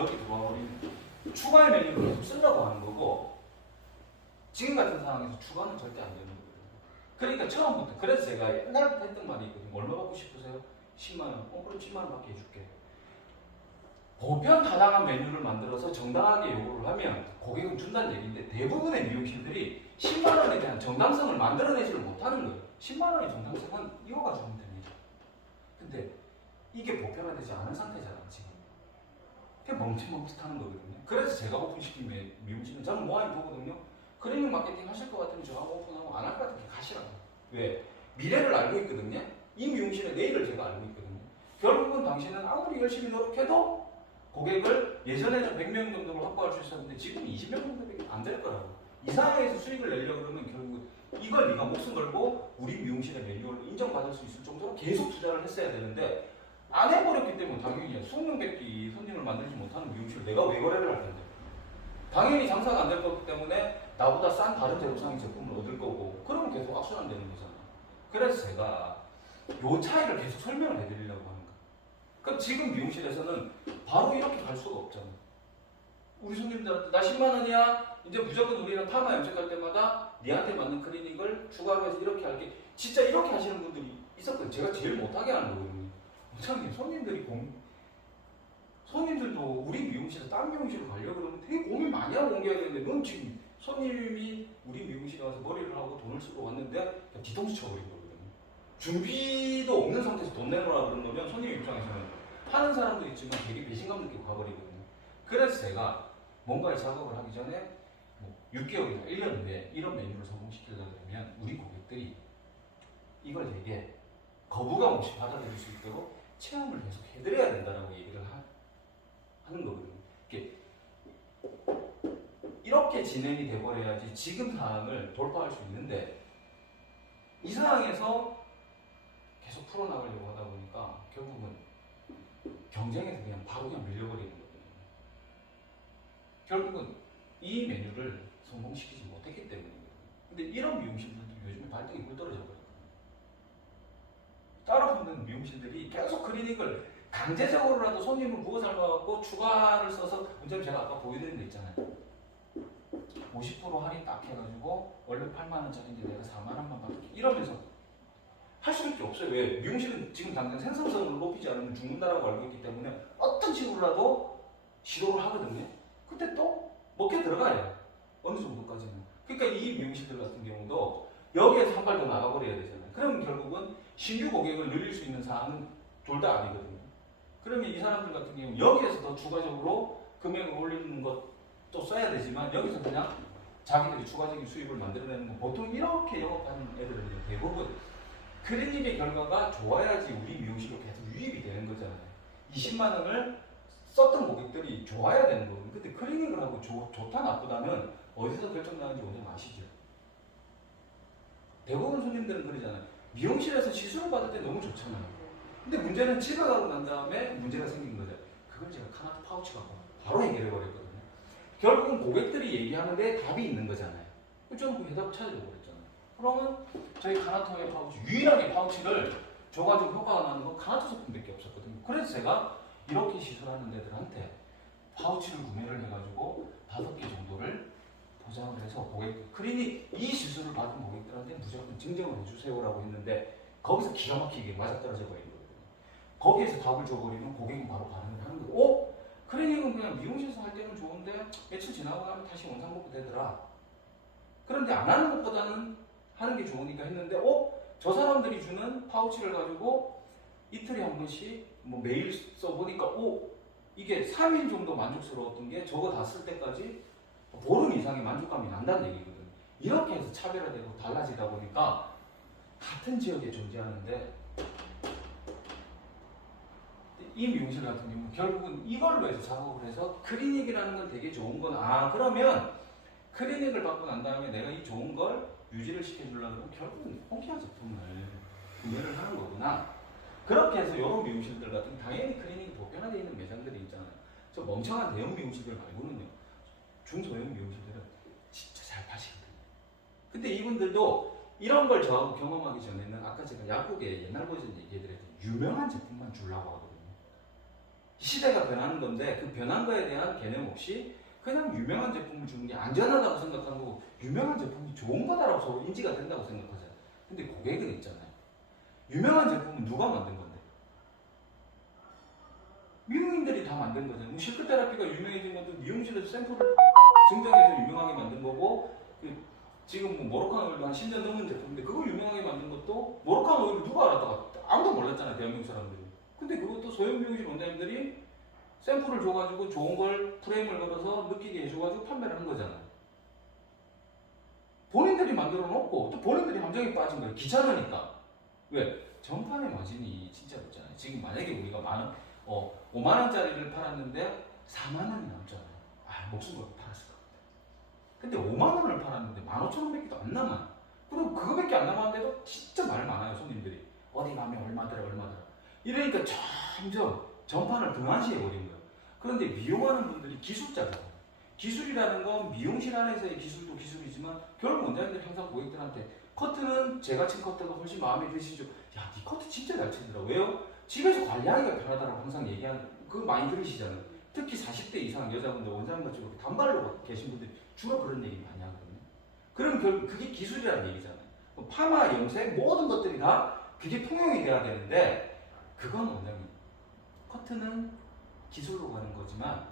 여기 들어와 버리는 추가의 메뉴를 계속 쓰려고 하는 거고, 지금 같은 상황에서 추가는 절대 안 되는 거거든요. 그러니까 처음부터, 그래서 제가 옛날부터 했던 말이 있거든요. 얼마 받고 싶으세요? 10만 원. 그럼 10만 원 받게 해줄게. 보편 타당한 메뉴를 만들어서 정당하게 요구를 하면 고객은 준다는 얘기인데, 대부분의 미용실들이 10만 원에 대한 정당성을 만들어내지를 못하는 거예요. 10만 원의 정당성은 이거 가지고 됩니다. 근데 이게 보편화되지 않은 상태잖아 지금. 그게 멈칫멈칫하는 거거든요. 그래서 제가 오픈시킨 미용실은 저는 모아이 보거든요. 클리닉 마케팅 하실 것 같으면 저하고 오픈하고, 안 할 것 같으면 가시라고. 왜? 미래를 알고 있거든요. 이 미용실의 내일을 제가 알고 있거든요. 결국은 당신은 아무리 열심히 노력해도 고객을 예전에는 100명 정도를 확보할 수 있었는데 지금 20명 정도밖에 안 될 거라고. 이 상황에서 수익을 내려고 그러면 결국 이걸 네가 목숨 걸고 우리 미용실의 매뉴얼을 인정받을 수 있을 정도로 계속 투자를 했어야 되는데, 안 해버렸기 때문에 당연히 수명 뵙기 손님을 만들지 못하는 미용실을 내가 왜 거래를 할 텐데. 당연히 장사가 안 될 거기 때문에 나보다 싼 다른 제조상의 제품을 얻을 거고, 그러면 계속 악순환되는 거잖아. 그래서 제가 요 차이를 계속 설명을 해드리려고 하는 거야. 그럼 지금 미용실에서는 바로 이렇게 갈 수가 없잖아. 우리 손님들한테 나 10만 원이야. 이제 무조건 우리랑 파마 염색할 때마다 니한테 맞는 클리닉을 추가로 해서 이렇게 할게. 진짜 이렇게 하시는 분들이 있었거든요. 제가 제일 못하게 하는 거거든요. 원장님, 손님들도 우리 미용실에서 딴 미용실을 가려고 그러면 되게 고민 많이 하고 옮겨야 되는데, 넌 지금 손님이 우리 미용실에 와서 머리를 하고 돈을 쓰고 왔는데 뒤통수 쳐버린 거거든요. 준비도 없는 상태에서 돈 내놓으라 그러는 거면 손님 입장에서는 하는 사람도 있지만 되게 배신감 느끼고 가버리거든요. 그래서 제가 뭔가를 작업을 하기 전에 6개월이나 1년 내에 이런 메뉴를 성공시키려고 하면 우리 고객들이 이걸 되게 거부감 없이 받아들일 수 있도록 체험을 계속 해드려야 된다라고 얘기를 하는 거거든요. 이렇게 진행이 돼버려야지 지금 상황을 돌파할 수 있는데, 이 상황에서 계속 풀어나가려고 하다 보니까 결국은 경쟁에서 그냥 바로 밀려버리는 거거든요. 결국은 이 메뉴를 성공시키지 못했기 때문이거든요. 근데 이런 미용실들도 요즘에 발등에 물 떨어져 버렸거든요. 따라붙는 미용실들이 계속 클리닉을 강제적으로라도 손님을 무거 삶아갖고 추가를 써서, 문제는 제가 아까 보여드린 거 있잖아요. 50% 할인 딱 해가지고 원래 8만 원짜리인데 내가 4만 원만 받을게, 이러면서 할 수밖에 없어요. 왜? 미용실은 지금 당장 생산성을 높이지 않으면 죽는다라고 알고 있기 때문에 어떤 식으로라도 시도를 하거든요. 근데 또 먹혀 들어가요. 어느 정도까지는. 그러니까 이 미용실들 같은 경우도 여기에서 한 발 더 나가버려야 되잖아요. 그러면 결국은 신규 고객을 늘릴 수 있는 사항은 둘 다 아니거든요. 그러면 이 사람들 같은 경우 여기에서 더 추가적으로 금액을 올리는 것도 써야 되지만, 여기서 그냥 자기들이 추가적인 수입을 만들어내는 거, 보통 이렇게 영업하는 애들은 대부분 클리닉의 결과가 좋아야지 우리 미용실로 계속 유입이 되는 거잖아요. 20만 원을 썼던 고객들이 좋아야 되는 거거든요. 근데 클리닉을 하고 좋다 나쁘다는 어디서 결정나는지 원장님 아시죠? 대부분 손님들은 그러잖아요. 미용실에서 시술을 받을 때 너무 좋잖아요. 근데 문제는 집에 가고 난 다음에 문제가 생긴 거죠. 그걸 제가 카나토 파우치 갖고 바로 해결해 버렸거든요. 결국은 고객들이 얘기하는 데 답이 있는 거잖아요. 저는 그 해답을 찾아줘 버렸잖아요. 그러면 저희 카나토의 파우치, 유일하게 파우치를 줘가지고 효과가 나는 건 카나토 제품밖에 없었거든요. 그래서 제가 이렇게 시술하는 데들한테 파우치를 구매를 해가지고 5개 정도를 보장을 해서 고객, 클리닉 이 시술을 받은 고객들한테 무조건 증정을 해주세요라고 했는데, 거기서 기가 막히게 맞아떨어져 버리는 거거든요. 거기에서 답을 줘버리면 고객은 바로 반응을 하는 거고, 클리닉은 그냥 미용실에서 할 때는 좋은데 며칠 지나고 나면 다시 원상복구 되더라. 그런데 안 하는 것보다는 하는 게 좋으니까 했는데, 저 사람들이 주는 파우치를 가지고 이틀에 한 번씩 매일 써보니까 이게 3일 정도 만족스러웠던 게 저거 다 쓸 때까지 보름 이상의 만족감이 난다는 얘기거든요. 이렇게 해서 차별화되고 달라지다 보니까 같은 지역에 존재하는데, 이 미용실 같은 경우는 결국은 이걸로 해서 작업을 해서 클리닉이라는 건 되게 좋은 건, 그러면 클리닉을 받고 난 다음에 내가 이 좋은 걸 유지를 시켜주려면 결국은 홍키아 제품을 구매를 하는 거구나. 그렇게 해서 이런 미용실들 같은, 당연히 클리닉이 보편화되어 있는 매장들이 있잖아요. 저 멍청한 대형 미용실들 말고는요, 중소형 미용실들은 진짜 잘 파시거든요. 근데 이분들도 이런 걸 저하고 경험하기 전에는 아까 제가 약국에 옛날 버전 얘기해드렸던 유명한 제품만 주려고 하거든요. 시대가 변하는 건데 그 변한 거에 대한 개념 없이 그냥 유명한 제품을 주는 게 안전하다고 생각하는 거고 유명한 제품이 좋은 거다라고 서로 인지가 된다고 생각하잖아요. 근데 고객은 있잖아요. 유명한 제품은 누가 만든 건데? 미용인들이 다 만든 거잖아요. 실크 테라피가 유명해진 것도 미용실에서 샘플을 증정해서 유명하게 만든 거고 지금 뭐 모로칸 오일도 한 10년 넘은 제품인데 그걸 유명하게 만든 것도 모로칸 오일을 누가 알았다가 아무도 몰랐잖아요. 대한민국 사람들이. 근데 그것도 소형 미용실 원장님들이 샘플을 줘가지고 좋은 걸 프레임을 걸어서 느끼게 해줘가지고 판매를 한 거잖아요. 본인들이 만들어 놓고 또 본인들이 함정에 빠진 거예요. 귀찮으니까. 왜? 전판의 마진이 진짜 없잖아요. 지금 만약에 우리가 5만원짜리를 팔았는데 4만원이 남잖아요. 목숨 걸고 팔았을 것 같아요. 근데 5만원을 팔았는데 15,000원밖에 안 남아요. 그리고 그거밖에 안 남았는데도 진짜 말 많아요. 손님들이. 어디 가면 얼마더라. 이러니까 점점 전판을 등한시해버린 거예요. 그런데 미용하는 분들이 기술자잖아요. 기술이라는 건 미용실 안에서의 기술도 기술이지만 결국 원장님들이 항상 고객들한테 커트는 제가 친 커트가 훨씬 마음에 드시죠? 야, 네 커트 진짜 잘 치더라. 왜요? 집에서 관리하기가 편하다고 항상 그거 많이 들으시잖아요. 특히 40대 이상 여자분들 원장님같이 이렇게 단발로 계신 분들이 주로 그런 얘기 많이 하거든요. 그럼 결국 그게 기술이라는 얘기잖아요. 파마, 염색 모든 것들이 다 그게 통용이 돼야 되는데 그건 원장님 커트는 기술로 가는 거지만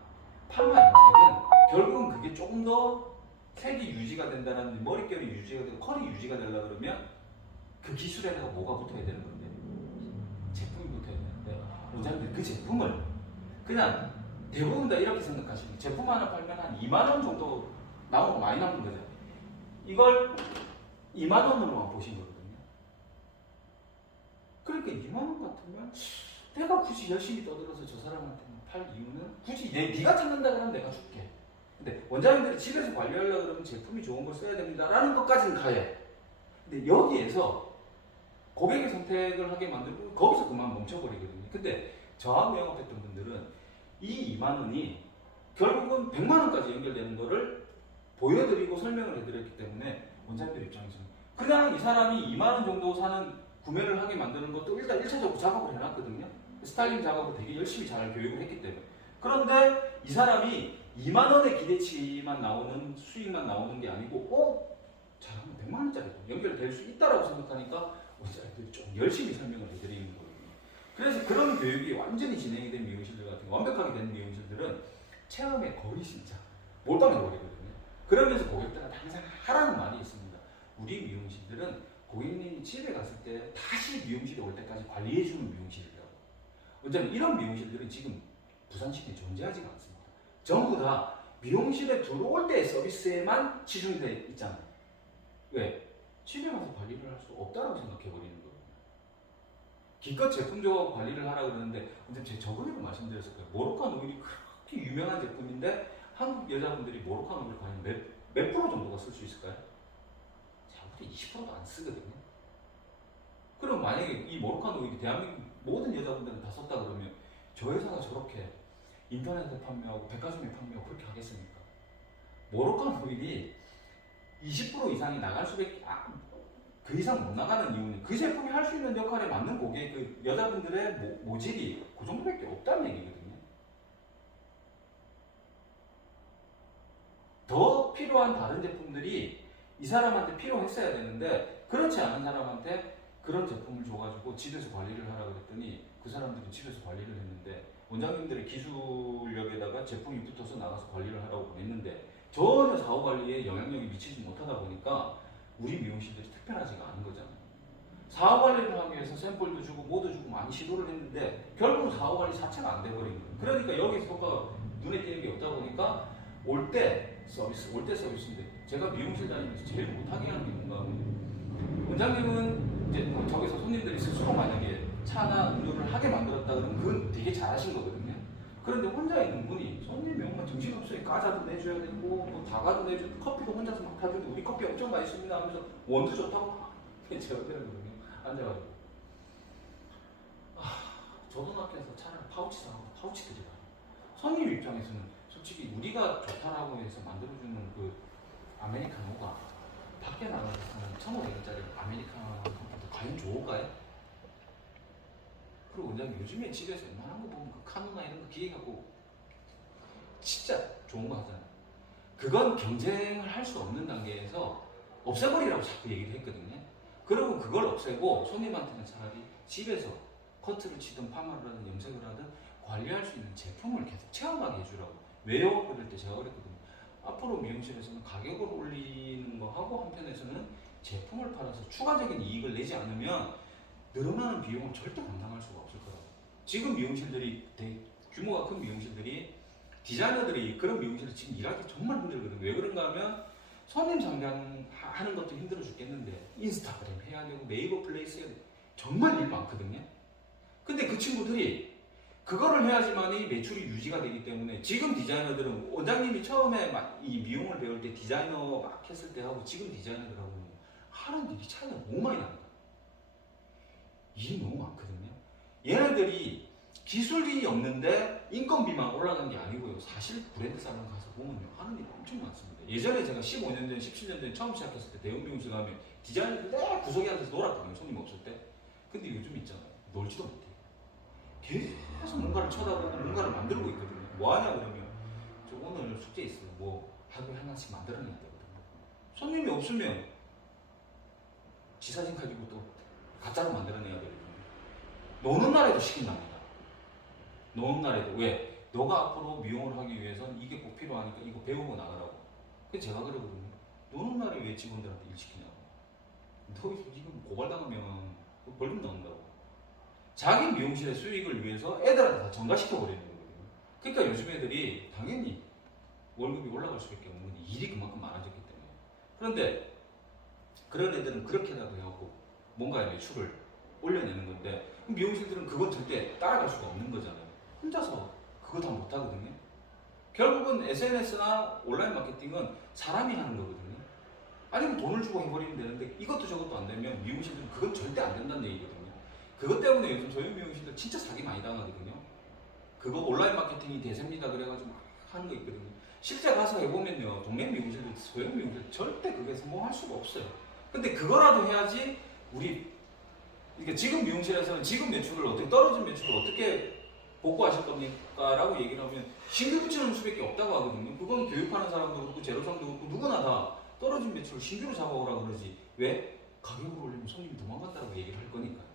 파마, 염색은 결국은 그게 조금 더 색이 유지가 된다는 머릿결이 유지가 되고 컬이 유지가 되려고 그러면 그 기술에다가 뭐가 붙어야 되는 건데 제품이 붙어야 되는데 원장님들 그 제품을 그냥 대부분 다 이렇게 생각하시는 거예요. 제품 하나 팔면 한 2만원 정도 나오고 많이 남는 거죠. 이걸 2만원으로만 보신 거거든요. 그러니까 2만원 같으면 내가 굳이 열심히 떠들어서 저 사람한테 팔 이유는 굳이 네가 찾는다 그러면 내가 줄게. 근데 원장님들이 집에서 관리하려고 그러면 제품이 좋은 걸 써야 됩니다라는 것까지는 가요. 근데 여기에서 고객의 선택을 하게 만들고 거기서 그만 멈춰버리거든요. 근데 저하고 영업했던 분들은 이 2만 원이 결국은 100만 원까지 연결되는 거를 보여드리고 설명을 해드렸기 때문에 원장님들 입장에서는 그냥 이 사람이 2만 원 정도 사는 구매를 하게 만드는 것도 일단 1차적으로 작업을 해놨거든요. 스타일링 작업을 되게 열심히 잘 교육을 했기 때문에. 그런데 이 사람이 2만 원의 기대치만 나오는 수익만 나오는 게 아니고 잘하면 100만 원짜리 연결될 수 있다라고 생각하니까 원장님들이 좀 열심히 설명을 해드리는 거예요. 그래서 그런 교육이 완전히 진행이 된 미용실들 같은 거, 완벽하게 된 미용실들은 체험에 거의 진짜 몰빵해 버리거든요. 그러면서 고객들한테 항상 하라는 말이 있습니다. 우리 미용실들은 고객님이 집에 갔을 때 다시 미용실에 올 때까지 관리해주는 미용실이라고. 왜냐면 이런 미용실들은 지금 부산시내에 존재하지가 않습니다. 전부 다 미용실에 들어올 때 서비스에만 치중되어 있잖아요. 왜? 집에 가서 관리를 할 수 없다고 생각해버리는 거예요. 기껏 제품적으로 관리를 하라 그러는데, 근데 제가 저번에도 말씀드렸을 거예요. 모로칸 오일이 그렇게 유명한 제품인데 한국 여자분들이 모로칸 오일 과연 몇 프로 정도가 쓸 수 있을까요? 제가 볼 때 20%도 안 쓰거든요. 그럼 만약에 이 모로칸 오일이 대한민국 모든 여자분들은 다 썼다 그러면 저 회사가 저렇게 인터넷에 판매하고 백화점에 판매하고 그렇게 하겠습니까? 모로칸 오일이 20% 이상이 나갈 수밖에 그 이상 못 나가는 이유는 그 제품이 할 수 있는 역할에 맞는 고객, 그 여자분들의 모질이 그 정도밖에 없다는 얘기거든요. 더 필요한 다른 제품들이 이 사람한테 필요했어야 되는데 그렇지 않은 사람한테 그런 제품을 줘가지고 집에서 관리를 하라고 그랬더니 그 사람들은 집에서 관리를 했는데 원장님들의 기술력에다가 제품이 붙어서 나가서 관리를 하라고 했는데 전혀 사후 관리에 영향력이 미치지 못하다 보니까 우리 미용실들이 특별하지가 않은 거잖아요. 사후 관리를 하기 위해서 샘플도 주고 뭐도 주고 많이 시도를 했는데 결국은 사후 관리 자체가 안 돼버린 거예요. 그러니까 여기서 효과가 눈에 띄는 게 없다 보니까 올 때 서비스인데 제가 미용실 다니면서 제일 못하게 하는 게 뭔가 하면 원장님은 이제 뭐 저기서 손님들이 스스로 만약에 차나 음료를 하게 만들었다 그러면 그건 되게 잘하신 거거든요. 그런데 혼자 있는 분이 손님이 정말 정신없어요. 과자도 내줘야 되고 뭐 다가도 내주고 커피도 혼자서 막 타주고 우리 커피 엄청 맛있습니다 하면서 원두 좋다고 제가 그러거든요. 앉아가지고 초등학교에서 차라리 파우치 사고 파우치 드리라. 손님 입장에서는 솔직히 우리가 좋다라고 해서 만들어주는 그 아메리카노가 밖에 나가서 사는 1,500원짜리 아메리카노 과연 좋을까요? 그리고 원장님 요즘에 집에서 웬만한 거 보면 그 카누나 이런 거 기획하고 진짜 좋은 거 하잖아요. 그건 경쟁을 할 수 없는 단계에서 없애버리라고 자꾸 얘기를 했거든요. 그러면 그걸 없애고 손님한테는 차라리 집에서 커트를 치든 파마를 하든 염색을 하든 관리할 수 있는 제품을 계속 체험하게 해주라고. 왜요? 그럴 때 제가 그랬거든요. 앞으로 미용실에서는 가격을 올리는 거 하고 한편에서는 제품을 팔아서 추가적인 이익을 내지 않으면 늘어나는 비용을 절대 감당할 수가 없을 거라고. 지금 미용실들이 규모가 큰 미용실들이 디자이너들이 그런 미용실을 지금 일하기 정말 힘들거든요. 왜 그런가 하면 손님 상담하는 것도 힘들어 죽겠는데 인스타그램 해야 되고 네이버 플레이스 해야 되고 정말 일 많거든요. 근데 그 친구들이 그거를 해야지만이 매출이 유지가 되기 때문에 지금 디자이너들은 원장님이 처음에 이 미용을 배울 때 디자이너 막 했을 때 하고 지금 디자이너들하고 하는 일이 차이가 너무 많이 납니다. 일이 너무 많거든요. 얘네들이 기술이 없는데 인건비만 올라간 게 아니고요. 사실 브랜드 살롱 가서 보면요. 하는 일이 엄청 많습니다. 예전에 제가 15년 전, 17년 전 처음 시작했을 때 대형 미용실 가면 디자이너들 다 구석에 앉아서 놀았거든요. 손님 없을 때. 근데 요즘 있잖아요. 놀지도 못해요. 계속 뭔가를 쳐다보고 뭔가를 만들고 있거든요. 뭐 하냐 그러면 저 오늘 숙제 있어요. 뭐 하루에 하나씩 만들어내야 되거든요. 손님이 없으면 지 사진 가지고 또 가짜로 만들어내야 되거든요. 노는 날에도 시킨답니다. 노는 날에도. 왜? 너가 앞으로 미용을 하기 위해서는 이게 꼭 필요하니까 이거 배우고 나가라고. 그래서 제가 그러거든요. 노는 날에 왜 직원들한테 일 시키냐고. 너 지금 고발당하면 벌금 나온다고. 자기 미용실의 수익을 위해서 애들한테 다 전가시켜 버리는 거거든요. 그러니까 요즘 애들이 당연히 월급이 올라갈 수밖에 없는 게 일이 그만큼 많아졌기 때문에. 그런데 그런 애들은 그렇게라도 해갖고 뭔가의 매출을 올려내는 건데 미용실들은 그건 절대 따라갈 수가 없는 거잖아요. 혼자서 그거 다 못하거든요. 결국은 SNS나 온라인 마케팅은 사람이 하는 거거든요. 아니면 돈을 주고 해버리면 되는데 이것도 저것도 안 되면 미용실들은 그건 절대 안 된다는 얘기거든요. 그것 때문에 요즘 소형 미용실들 진짜 사기 많이 당하거든요. 그거 온라인 마케팅이 대세입니다 그래가지고 막 하는 거 있거든요. 실제 가서 해보면요. 동네 미용실들, 소형 미용실 절대 그게 성공할 수가 없어요. 근데 그거라도 해야지 우리 그러니까 지금 미용실에서는 지금 매출을 어떻게 떨어진 매출을 어떻게 복구하실 겁니까? 라고 얘기를 하면 신규 붙이는 수밖에 없다고 하거든요. 그건 교육하는 사람도 그렇고 제로상도 그렇고 누구나 다 떨어진 매출을 신규로 잡아오라 그러지. 왜? 가격을 올리면 손님이 도망간다고 얘기를 할 거니까요.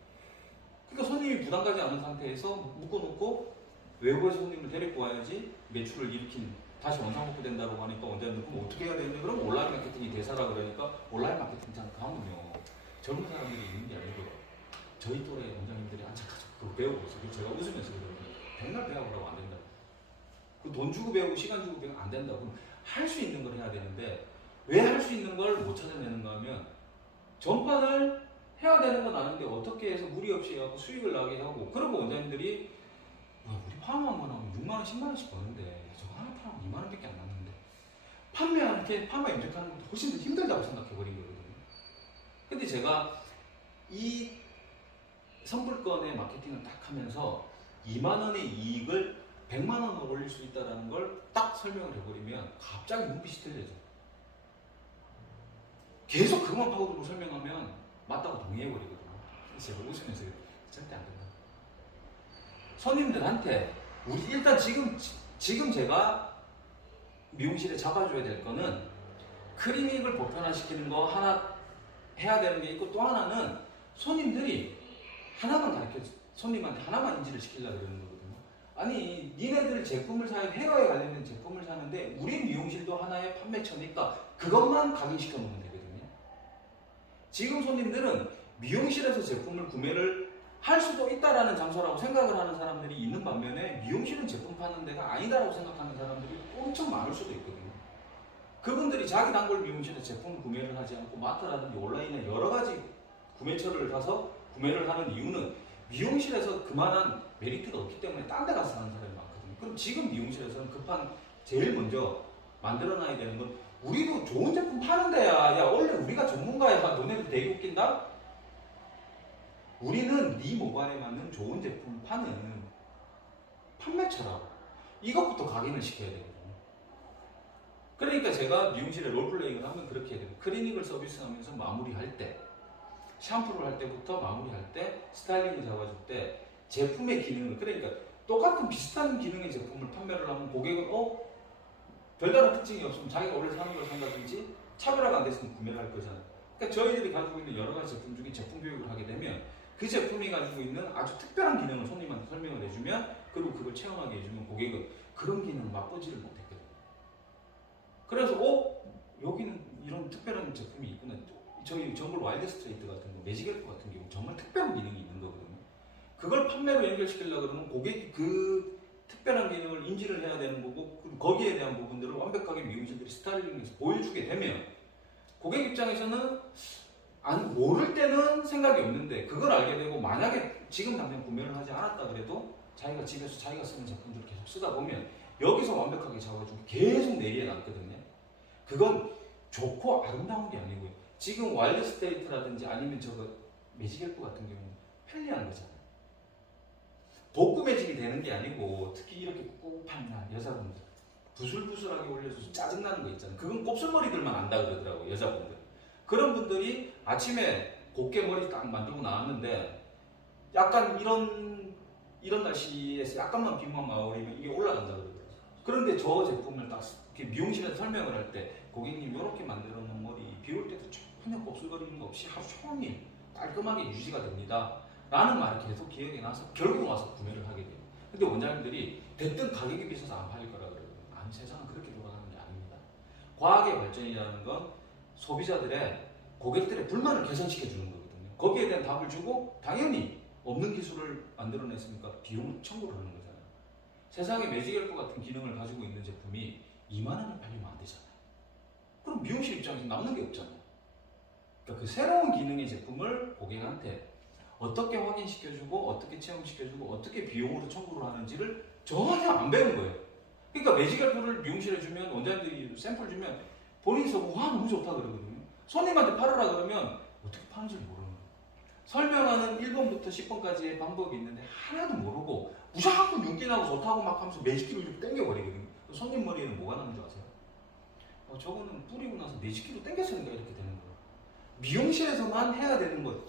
그러니까 손님이 부담 가지 않은 상태에서 묶어놓고 외부에서 손님을 데리고 와야지 매출을 일으킨 다시 원상복구 된다고 하니까 원장님 그럼 어떻게 해야 되는데 그럼 온라인 마케팅이 대사라 그러니까 온라인 마케팅장 가면요 젊은 사람들이 있는 게 아니고 저희 또래 원장님들이 앉아가지고 그거 배우고 있어요. 제가 웃으면서 그러거든요. 백날 배우라고 안 된다고. 그 돈 주고 배우고 시간 주고 배우면 안 된다고. 할 수 있는 걸 해야 되는데 왜 할 수 있는 걸 못 찾아내는가 하면 전반을 해야 되는 건 아는데 어떻게 해서 무리 없이 해갖고 수익을 나게 하고 그러고 원장님들이 우리 파마 한번 하면 6만원 10만원씩 버는데 저거 하나 팔면 2만원밖에 안 남는데 판매하는 게 파마 염색하는 것도 훨씬 더 힘들다고 생각해버린 거거든요. 근데 제가 이 선불권의 마케팅을 딱 하면서 2만원의 이익을 100만원으로 올릴 수 있다는 걸 딱 설명을 해버리면 갑자기 눈빛이 틀려져. 계속 그것만 파고들고 설명하면 맞다고 동의해버리거든요. 그래서 제가 웃으면서 절대 안 된다. 손님들한테 우리 일단 지금 제가 미용실에 잡아줘야 될 거는 클리닉을 보편화시키는 거 하나 해야 되는 게 있고 또 하나는 손님들이 하나만 손님한테 하나만 인지를 시키려고 그러는 거거든요. 아니 니네들 제품을 사야 헤어에 관련된 제품을 사는데 우리 미용실도 하나의 판매처니까 그것만 각인시켜 놓으면 되거든요. 지금 손님들은 미용실에서 제품을 구매를 할 수도 있다라는 장소라고 생각을 하는 사람들이 있는 반면에 미용실은 제품 파는 데가 아니다라고 생각하는 사람들이 엄청 많을 수도 있거든요. 그분들이 자기 단골 미용실에 제품 구매를 하지 않고 마트라든지 온라인에 여러 가지 구매처를 가서 구매를 하는 이유는 미용실에서 그만한 메리트가 없기 때문에 딴 데 가서 사는 사람이 많거든요. 그럼 지금 미용실에서는 급한 제일 먼저 만들어놔야 되는 건 우리도 좋은 제품 파는 데야. 야 원래 우리가 전문가야. 너네들 되게 웃긴다? 우리는 네 모발에 맞는 좋은 제품 파는 판매처라고. 이것부터 각인을 시켜야 되거든요. 그러니까 제가 미용실에 롤플레잉을 하면 그렇게 해야 돼요. 클리닉을 서비스하면서 마무리할 때 샴푸를 할 때부터 마무리할 때 스타일링을 잡아줄 때 제품의 기능을, 그러니까 똑같은 비슷한 기능의 제품을 판매를 하면 고객은 별다른 특징이 없으면 자기가 원래 사는 걸 산다든지 차별화가 안 됐으면 구매를 할 거잖아요. 그러니까 저희들이 가지고 있는 여러 가지 제품 중에 제품 교육을 하게 되면 그 제품이 가지고 있는 아주 특별한 기능을 손님한테 설명을 해주면, 그리고 그걸 체험하게 해주면 고객은 그런 기능을 맛보지를 못했거든요. 그래서 여기는 이런 특별한 제품이 있구나. 저희 정글 와일드 스트레이트 같은 거, 매직엘프 같은 경우 정말 특별한 기능이 있는 거거든요. 그걸 판매로 연결시키려고 그러면 고객이 그 특별한 기능을 인지를 해야 되는 거고, 거기에 대한 부분들을 완벽하게 미용실들이 스타일링해서 보여주게 되면 고객 입장에서는 모를 때는 생각이 없는데, 그걸 알게 되고 만약에 지금 당장 구매를 하지 않았다 그래도 자기가 집에서 자기가 쓰는 제품들을 계속 쓰다 보면 여기서 완벽하게 잡아주고 계속 내리에 남거든요. 그건 좋고 아름다운 게 아니고요. 지금 와일드 스테이트라든지 아니면 저거 매직엘프 같은 경우는 편리한 거잖아요. 복구 매직이 되는 게 아니고, 특히 이렇게 꿉꿉한 날 여자분들 부슬부슬하게 올려서 짜증나는 거 있잖아요. 그건 곱슬머리들만 안다 그러더라고요, 여자분들. 그런 분들이 아침에 곱게 머리 딱 만들고 나왔는데 약간 이런 날씨에서 약간만 비만 마오리면 이게 올라간다 그러더라고요. 그런데 저 제품을 딱 이렇게 미용실에서 설명을 할 때, 고객님 이렇게 만들어 놓은 머리 비 올 때도 전혀 곱슬거리는 거 없이 하루 종일 깔끔하게 유지가 됩니다 라는 말이 계속 기억에 나서 결국 와서 구매를 하게 돼요. 근데 원장님들이 됐든 가격이 비싸서 안 팔릴 거라 그러거든요. 아니, 세상은 그렇게 돌아가는 게 아닙니다. 과학의 발전이라는 건 소비자들의, 고객들의 불만을 개선시켜 주는 거거든요. 거기에 대한 답을 주고, 당연히 없는 기술을 만들어냈으니까 비용을 청구를 하는 거잖아요. 세상에 매직엘프 같은 기능을 가지고 있는 제품이 2만 원을 팔리면 안 되잖아요. 그럼 미용실 입장에서 남는 게 없잖아요. 그러니까 그 새로운 기능의 제품을 고객한테 어떻게 확인시켜주고, 어떻게 체험시켜주고, 어떻게 비용으로 청구를 하는지를 전혀 안 배운 거예요. 그러니까 매직엘프를 미용실에 주면, 원장님들이 샘플 주면 본인이 써보고 와 너무 좋다 그러거든요. 손님한테 팔으라 그러면 어떻게 파는지 모르는 거예요. 설명하는 1번부터 10번까지의 방법이 있는데 하나도 모르고 무조건 윤기나고 좋다고 막 하면서 매직기로 이렇게 당겨버리거든요. 손님 머리에는 뭐가 나는 줄 아세요? 저거는 뿌리고 나서 매직기로 당겼으니까 이렇게 되는 거예요. 미용실에서만 해야 되는 거.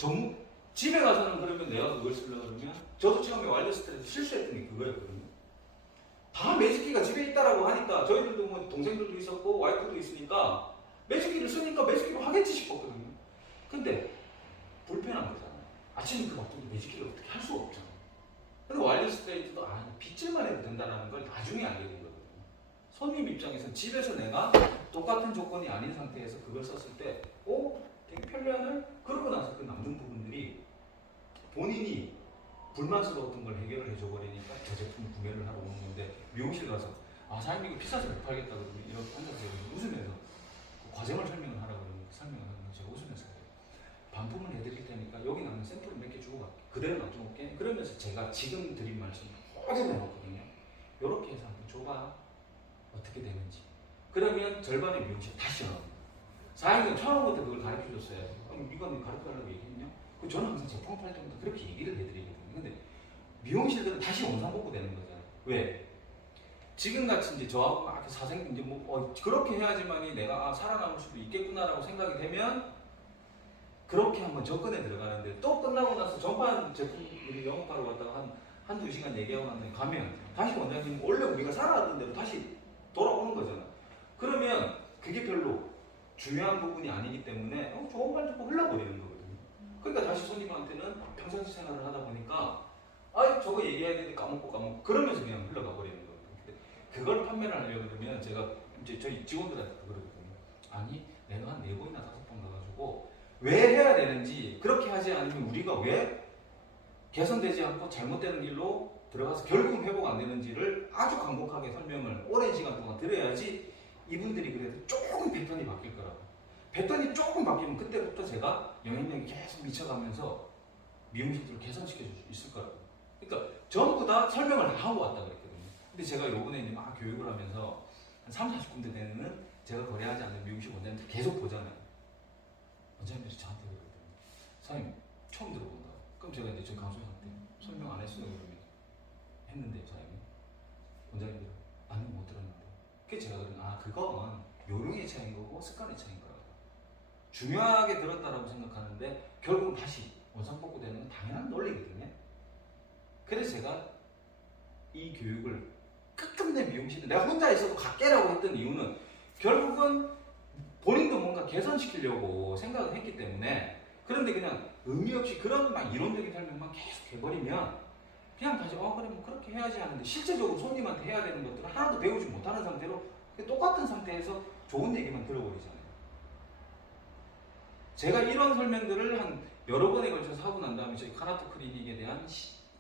집에 가서는 그러면 내가 그걸 쓰려고 그러면, 저도 처음에 와일드 스트레이트 실수했던 게 그거였거든요. 다 매직기가 집에 있다라고 하니까, 저희들도 뭐 동생들도 있었고 와이프도 있으니까 매직기를 쓰니까 매직기로 하겠지 싶었거든요. 근데 불편한 거잖아요. 아침에 그 바쁘게 매직기를 어떻게 할 수가 없잖아요. 근데 와일드 스트레이트도 빗질만 해도 된다는 걸 나중에 알게 된 거거든요. 손님 입장에서 집에서 내가 똑같은 조건이 아닌 상태에서 그걸 썼을 때 되게 편리하네? 그러고 나서 그 남는 부분들이 본인이 불만스러웠던 걸 해결을 해줘버리니까 저 제품 구매를 하러 오는 건데, 미용실 가서 사장님 이거 비싸서 못 팔겠다 그러면 이렇게 앉아서 웃으면서 그 과정을 설명을 하라고 그러니까 설명을 하는 거 제가 웃으면서 해요. 반품을 해드릴 테니까 여기 나는 샘플을 몇 개 주고 갈게. 그대로 놔둬놓게. 그러면서 제가 지금 드린 말씀 꼬집어 놓거든요. 이렇게 해서 한번 줘봐. 어떻게 되는지. 그러면 절반의 미용실 다시 전화합니다. 사장님은 처음부터 그걸 가르쳐줬어요. 이건 가르쳐달라고 얘기했냐? 저는 항상 제품 팔 때부터 그렇게 얘기를 해드리거든요. 근데 미용실들은 다시 원상복구 되는 거잖아요. 왜? 지금같이 이제 저하고 막 사장님 이제 그렇게 해야지만이 내가 살아남을 수도 있겠구나라고 생각이 되면 그렇게 한번 접근에 들어가는데, 또 끝나고 나서 전반 제품 우리 영업하러 갔다가 한두 시간 얘기하고 난 다음에 가면 다시 원장님 원래 우리가 살아왔던 대로 다시 돌아오는 거잖아. 그러면 그게 별로 중요한 부분이 아니기 때문에 좋은 말 듣고 흘러버리는 거거든요. 그러니까 다시 손님한테는 평상시 생활을 하다 보니까 저거 얘기해야 되는데 까먹고 그러면서 그냥 흘러가 버리는 거거든요. 근데 그걸 판매를 하려고 그러면 제가 이제 저희 직원들한테 그러거든요. 아니 내가 한 4번이나 5번 가가지고 왜 해야 되는지, 그렇게 하지 않으면 우리가 왜 개선되지 않고 잘못되는 길로 들어가서 결국은 회복 안 되는지를 아주 간곡하게 설명을 오랜 시간 동안 들어야지 이분들이 그래도 조금 패턴이 바뀔 거라고. 패턴이 조금 바뀌면 그때부터 제가 영향력이 계속 미쳐가면서 미용실들을 개선시켜 줄 수 있을 거라고. 그러니까 전부 다 설명을 다 하고 왔다 그랬거든요. 근데 제가 요번에 이제 막 교육을 하면서 한 30-40군데 되는 제가 거래하지 않는 미용실 원장님들 계속 보잖아요. 원장님들이 저한테 그러거든요. 사장님 처음 들어본다. 그럼 제가 이제 저 강수님한테 설명 안 했어요 그러면 했는데 사장님 원장님들 아니 못 들었는데. 그래서 제가 그러면 그건 요령의 차이인 거고 습관의 차이인 거라고. 중요하게 들었다라고 생각하는데 결국은 다시 원상복구 되는 건 당연한 논리거든요. 그래서 제가 이 교육을 끝끝내 미용실에 내가 혼자 있어도 갈게라고 했던 이유는 결국은 본인도 뭔가 개선시키려고 생각을 했기 때문에. 그런데 그냥 의미 없이 그런 막 이론적인 설명만 계속 해버리면 그냥 다시 그래 뭐 그렇게 해야지 하는데 실제적으로 손님한테 해야 되는 것들을 하나도 배우지 못하는 상태로 똑같은 상태에서 좋은 얘기만 들어버리잖아요. 제가 이런 설명들을 한 여러 번에 걸쳐서 하고 난 다음에 저희 카나토 클리닉에 대한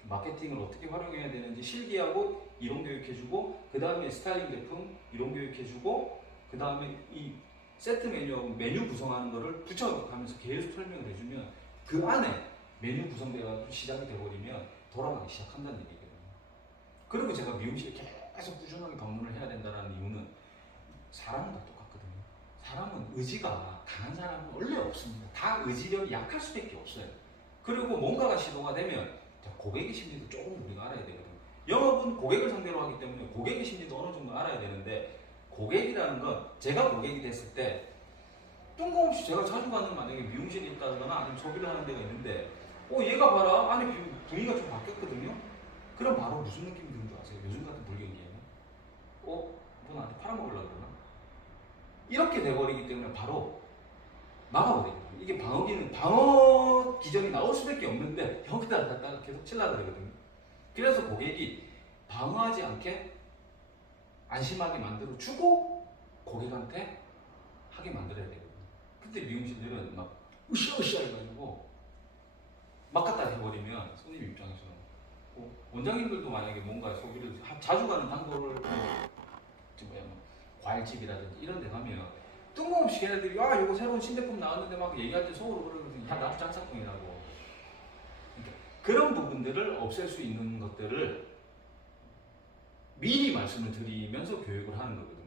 마케팅을 어떻게 활용해야 되는지 실기하고 이론 교육해주고, 그 다음에 스타일링 제품 이론 교육해주고, 그 다음에 이 세트 메뉴 구성하는 거를 붙여가면서 계속 설명을 해주면 그 안에 메뉴 구성돼가지고 시작이 돼버리면 돌아가기 시작한다는 얘기거든요. 그리고 제가 미용실에 계속 꾸준하게 방문을 해야 된다는 이유는 사람은 다 똑같거든요. 사람은 의지가 강한 사람은 원래 없습니다. 다 의지력이 약할 수밖에 없어요. 그리고 뭔가가 시도가 되면 고객의 심리도 조금 우리가 알아야 되거든요. 영업은 고객을 상대로 하기 때문에 고객의 심리도 어느 정도 알아야 되는데, 고객이라는 건 제가 고객이 됐을 때 뜬금없이 제가 자주 가는 만약에 미용실이 있다거나 아니면 소비를 하는 데가 있는데 얘가 봐라 안에 분위기가 좀 바뀌었거든요. 그럼 바로 무슨 느낌이 드는 줄 아세요? 요즘 같은 불경기에는 뭐 나한테 팔아먹으려고 그러나? 이렇게 돼버리기 때문에 바로 막아버려요. 이게 방어 기전이 나올 수밖에 없는데 여기다 갖다가 계속 칠라 그러거든요. 그래서 고객이 방어하지 않게 안심하게 만들어주고 고객한테 하게 만들어야 되거든요. 그때 미용실들은 막 으쌰으쌰 해가지고 막 갖다 해버리면 손님 입장에서는 원장님들도 만약에 뭔가 소비를 자주 가는 단골을 과일집이라든지 이런 데 가면 뜬금없이 걔네들이 요거 새로운 신제품 나왔는데 막 얘기할 때 속으로 그러거든요. 나도 짝짝꿍이라고. 그러니까 그런 부분들을 없앨 수 있는 것들을 미리 말씀을 드리면서 교육을 하는 거거든요.